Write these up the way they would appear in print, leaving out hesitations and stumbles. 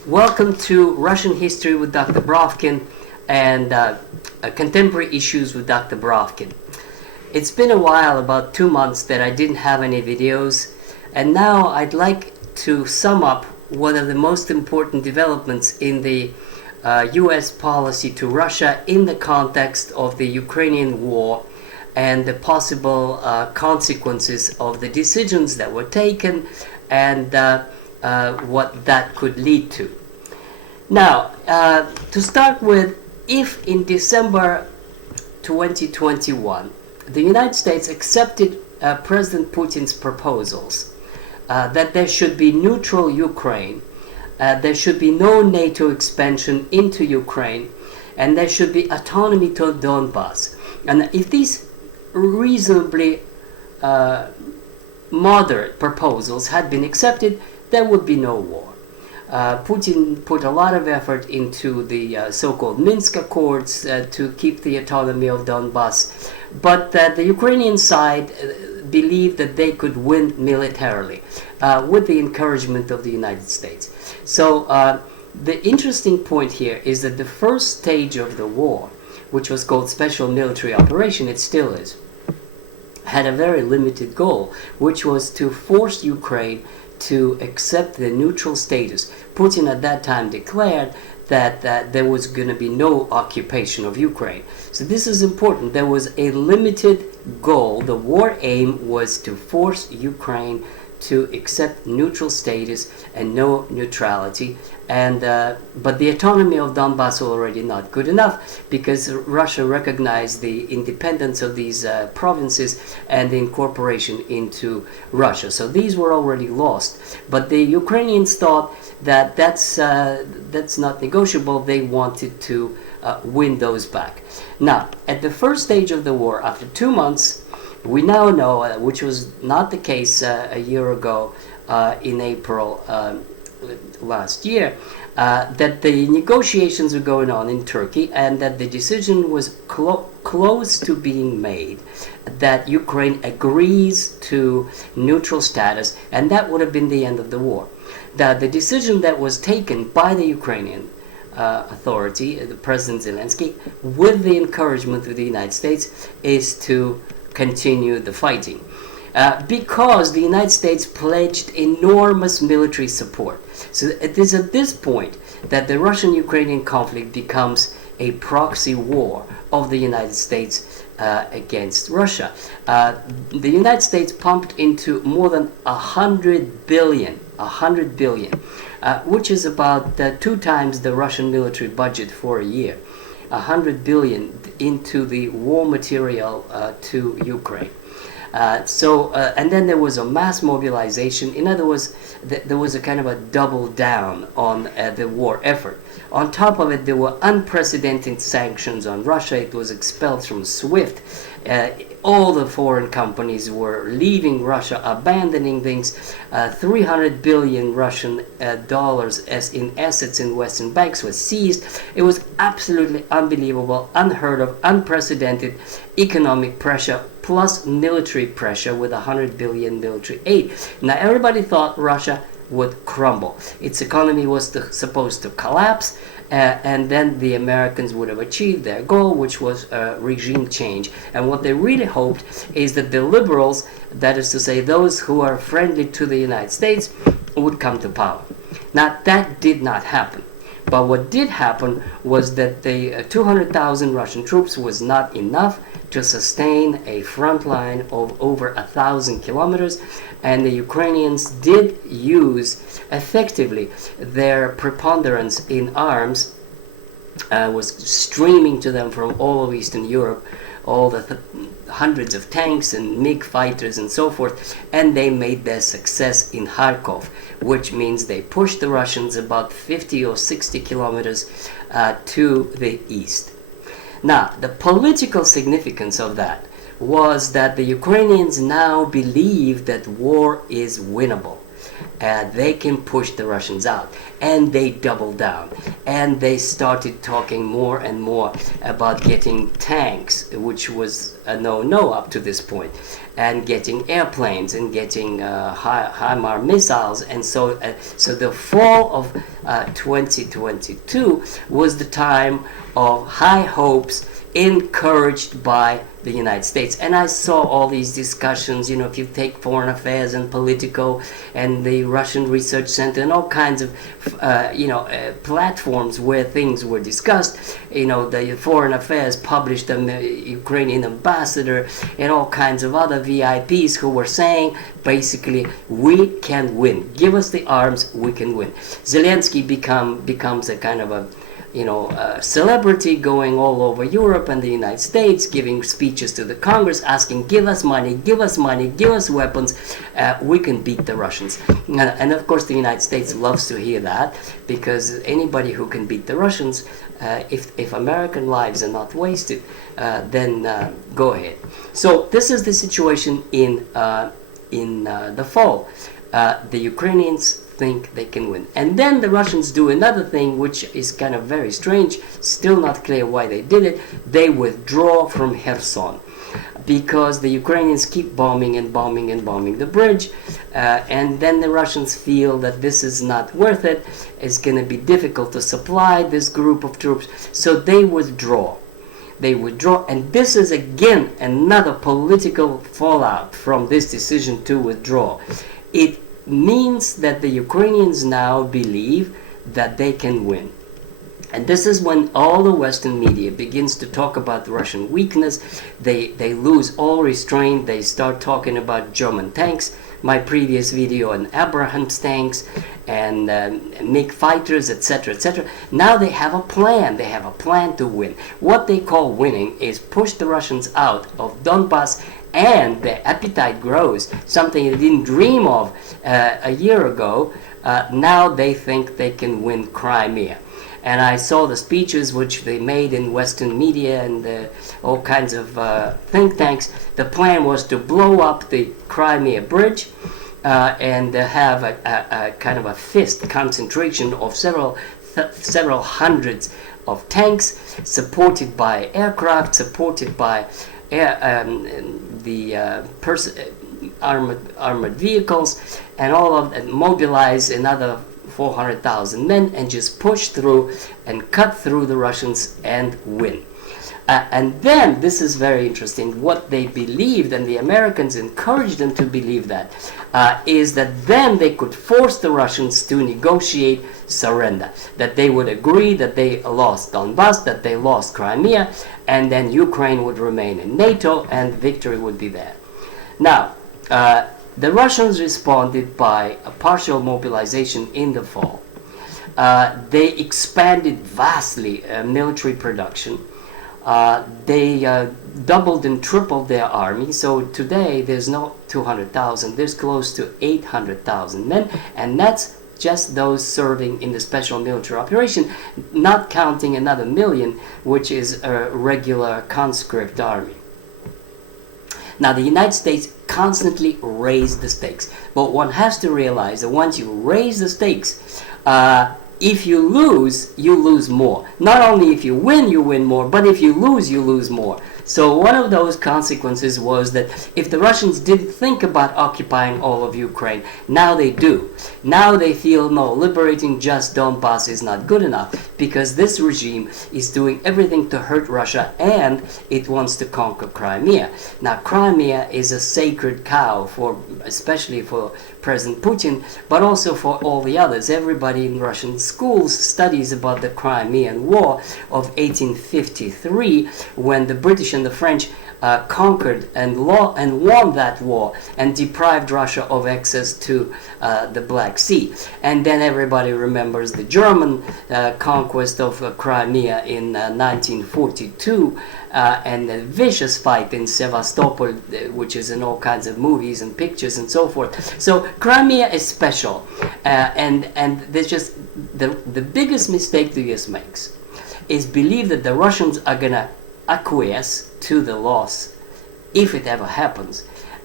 Welcome to Russian History with Dr. Brovkin and Contemporary Issues with Dr. Brovkin. It's been a while, about 2 months, that I didn't have any videos, and now I'd like to sum up one of the most important developments in the US policy to Russia in the context of the Ukrainian war and the possible consequences of the decisions that were taken and what that could lead to. Now, to start with, if in December 2021 the United States accepted President Putin's proposals that there should be neutral Ukraine, there should be no NATO expansion into Ukraine, and there should be autonomy to Donbass, and if these reasonably moderate proposals had been accepted, there would be no war. Putin put a lot of effort into the so-called Minsk Accords to keep the autonomy of Donbass, but the Ukrainian side believed that they could win militarily with the encouragement of the United States. So the interesting point here is that the first stage of the war, which was called Special Military Operation, it still is, had a very limited goal, which was to force Ukraine to accept the neutral status. Putin at that time declared that there was going to be no occupation of Ukraine. So this is important. There was a limited goal. The war aim was to force Ukraine to accept neutral status and no neutrality, and but the autonomy of Donbass was already not good enough because Russia recognized the independence of these provinces and the incorporation into Russia. So these were already lost. But the Ukrainians thought that that's not negotiable. They wanted to win those back. Now, at the first stage of the war, after 2 months, we now know, which was not the case a year ago in April last year, that the negotiations were going on in Turkey and that the decision was close to being made, that Ukraine agrees to neutral status, and that would have been the end of the war. The decision that was taken by the Ukrainian authority, the President Zelensky, with the encouragement of the United States, is to continue the fighting. Because the United States pledged enormous military support. So it is at this point that the Russian-Ukrainian conflict becomes a proxy war of the United States against Russia. The United States pumped into more than 100 billion, which is about 2 times the Russian military budget for a year. 100 billion into the war material to Ukraine. And then there was a mass mobilization. In other words, there was a kind of a double down on the war effort. On top of it, there were unprecedented sanctions on Russia. It was expelled from SWIFT. All the foreign companies were leaving Russia, abandoning things. 300 billion Russian dollars as in assets in Western banks was seized. It was absolutely unbelievable, unheard of, unprecedented economic pressure plus military pressure with 100 billion military aid. Now everybody thought Russia would crumble. Its economy was supposed to collapse, and then the Americans would have achieved their goal, which was regime change. And what they really hoped is that the liberals, that is to say those who are friendly to the United States, would come to power. Now that did not happen. But what did happen was that the 200,000 Russian troops was not enough to sustain a front line of over 1,000 kilometers, and the Ukrainians did use effectively their preponderance in arms, was streaming to them from all of Eastern Europe, all the hundreds of tanks and MiG fighters and so forth, and they made their success in Kharkov, which means they pushed the Russians about 50 or 60 kilometers to the east. Now, the political significance of that was that the Ukrainians now believe that war is winnable. they can push the Russians out. And they doubled down. And they started talking more and more about getting tanks, which was a no-no up to this point, and getting airplanes and getting HIMARS missiles. And so the fall of 2022 was the time of high hopes, encouraged by the United States. And I saw all these discussions, if you take Foreign Affairs and Politico and the Russian Research Center and all kinds of platforms where things were discussed. The Foreign Affairs published a Ukrainian ambassador and all kinds of other VIPs who were saying, basically, we can win. Give us the arms, we can win. Zelensky becomes a kind of a celebrity, going all over Europe and the United States, giving speeches to the Congress, asking, give us money, give us weapons, we can beat the Russians. And of course the United States loves to hear that, because anybody who can beat the Russians, if American lives are not wasted, then go ahead. So this is the situation in the fall. The Ukrainians think they can win. And then the Russians do another thing, which is kind of very strange, still not clear why they did it. They withdraw from Kherson, because the Ukrainians keep bombing the bridge, and then the Russians feel that this is not worth it, it's going to be difficult to supply this group of troops, so they withdraw. And this is again another political fallout from this decision to withdraw. It means that the Ukrainians now believe that they can win. And this is when all the Western media begins to talk about Russian weakness. They lose all restraint. They start talking about German tanks. My previous video on Abrams tanks and MiG fighters, etc., etc. Now they have a plan. They have a plan to win. What they call winning is push the Russians out of Donbass, and their appetite grows, something they didn't dream of a year ago. Now they think they can win Crimea. And I saw the speeches which they made in Western media and all kinds of think tanks. The plan was to blow up the Crimea bridge and have a kind of a fist concentration of several hundreds of tanks, supported by aircraft, supported by armored vehicles, and all of that, mobilize another 400,000 men and just push through and cut through the Russians and win. And then, this is very interesting, what they believed, and the Americans encouraged them to believe that, is that then they could force the Russians to negotiate surrender, that they would agree that they lost Donbass, that they lost Crimea, and then Ukraine would remain in NATO and victory would be there. Now, the Russians responded by a partial mobilization in the fall. They expanded vastly military production. They doubled and tripled their army, so today there's no 200,000, there's close to 800,000 men, and that's just those serving in the special military operation, not counting another million, which is a regular conscript army. Now, the United States constantly raised the stakes, but one has to realize that once you raise the stakes, if you lose more. Not only if you win more, but if you lose more. So one of those consequences was that if the Russians didn't think about occupying all of Ukraine, now they do. Now they feel, no, liberating just Donbass is not good enough, because this regime is doing everything to hurt Russia, and it wants to conquer Crimea. Now, Crimea is a sacred cow, especially for President Putin, but also for all the others. Everybody in Russian schools studies about the Crimean War of 1853, when the British and the French conquered and won that war and deprived Russia of access to the Black Sea. And then everybody remembers the German conquest of Crimea in 1942 and the vicious fight in Sevastopol, which is in all kinds of movies and pictures and so forth. So Crimea is special, and there's just the biggest mistake the US makes is believe that the Russians are gonna acquiesce to the loss, if it ever happens,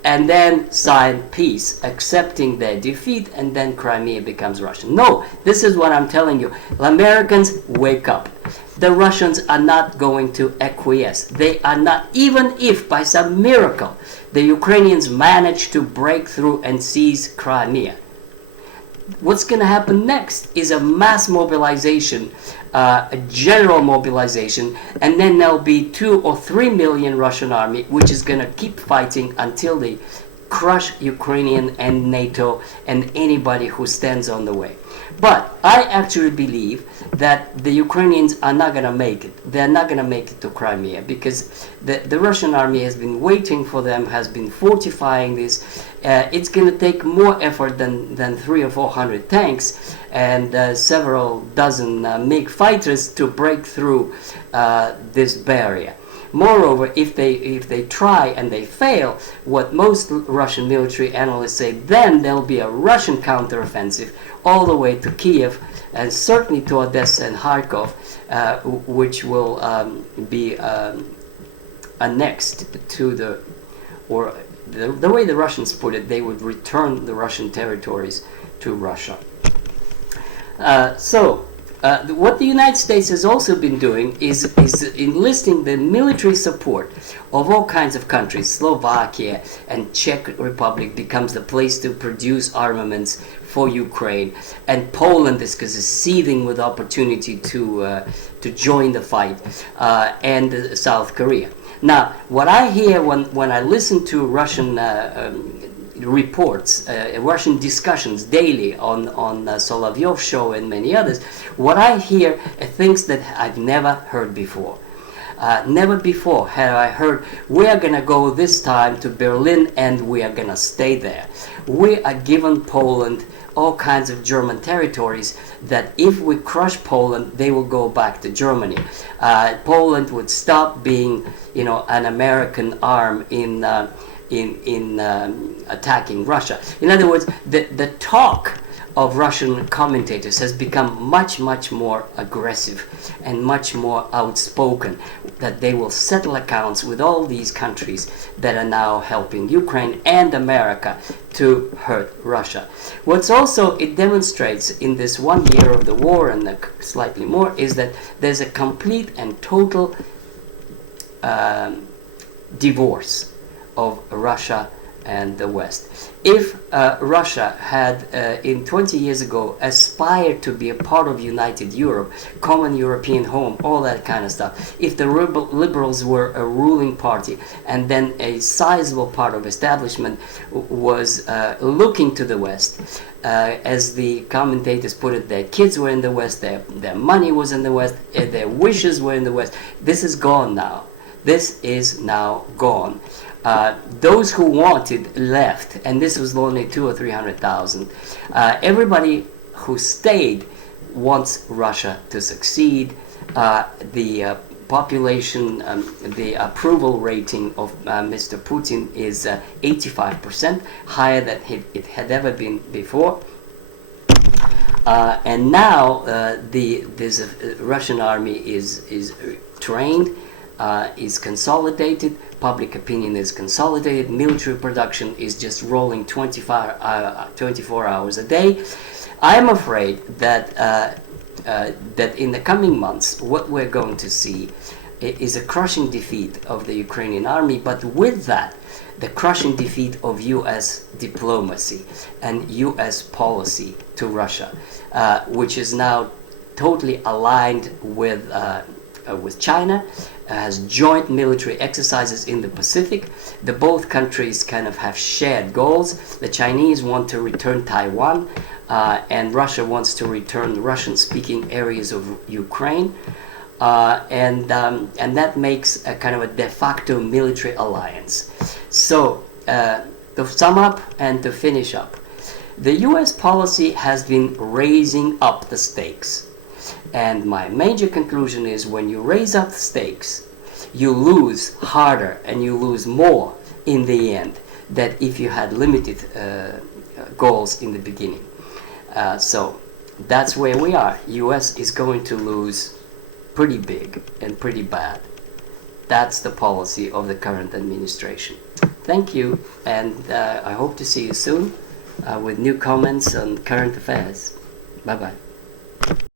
and then sign peace, accepting their defeat, and then Crimea becomes Russian. No, this is what I'm telling you. Americans, wake up. The Russians are not going to acquiesce. They are not, even if by some miracle the Ukrainians manage to break through and seize Crimea. What's going to happen next is a mass mobilization, a general mobilization, and then there'll be 2 or 3 million Russian army, which is going to keep fighting until they crush Ukrainian and NATO and anybody who stands on the way. But I actually believe that the Ukrainians are not going to make it. They're not going to make it to Crimea because the Russian army has been waiting for them, has been fortifying this. It's going to take more effort than 300 or 400 tanks and several dozen MiG fighters to break through this barrier. Moreover, if they try and they fail, what most Russian military analysts say, then there'll be a Russian counteroffensive all the way to Kiev and certainly to Odessa and Kharkov, which will be annexed to the way the Russians put it, they would return the Russian territories to Russia. What the United States has also been doing is enlisting the military support of all kinds of countries. Slovakia and Czech Republic becomes the place to produce armaments for Ukraine, and Poland is seething with opportunity to join the fight, and South Korea. Now, what I hear when I listen to Russian reports, Russian discussions daily on Solovyov's show and many others, what I hear are things that I've never heard before. Never before had I heard, we are going to go this time to Berlin and we are going to stay there. We are giving Poland all kinds of German territories that if we crush Poland, they will go back to Germany. Poland would stop being, an American arm in attacking Russia. In other words, the talk of Russian commentators has become much, much more aggressive and much more outspoken, that they will settle accounts with all these countries that are now helping Ukraine and America to hurt Russia. What's also it demonstrates in this 1 year of the war and slightly more is that there's a complete and total divorce of Russia and the West. If Russia had, in 20 years ago, aspired to be a part of United Europe, common European home, all that kind of stuff, if the liberals were a ruling party and then a sizable part of establishment was looking to the West, as the commentators put it, their kids were in the West, their money was in the West, their wishes were in the West. This is gone now. This is now gone. Those who wanted left, and this was only 200,000 or 300,000. Everybody who stayed wants Russia to succeed. The population, the approval rating of Mr. Putin is 85%, higher than it had ever been before. And now this Russian army is trained, is consolidated, public opinion is consolidated, military production is just rolling 24 hours a day. I'm afraid that that in the coming months, what we're going to see is a crushing defeat of the Ukrainian army, but with that, the crushing defeat of U.S. diplomacy and U.S. policy to Russia, which is now totally aligned with China, has joint military exercises in the Pacific. The both countries kind of have shared goals. The Chinese want to return Taiwan, and Russia wants to return Russian-speaking areas of Ukraine, and that makes a kind of a de facto military alliance. So, to sum up and to finish up, the U.S. policy has been raising up the stakes. And my major conclusion is when you raise up the stakes, you lose harder and you lose more in the end than if you had limited goals in the beginning. So that's where we are. US is going to lose pretty big and pretty bad. That's the policy of the current administration. Thank you, and I hope to see you soon with new comments on current affairs. Bye-bye.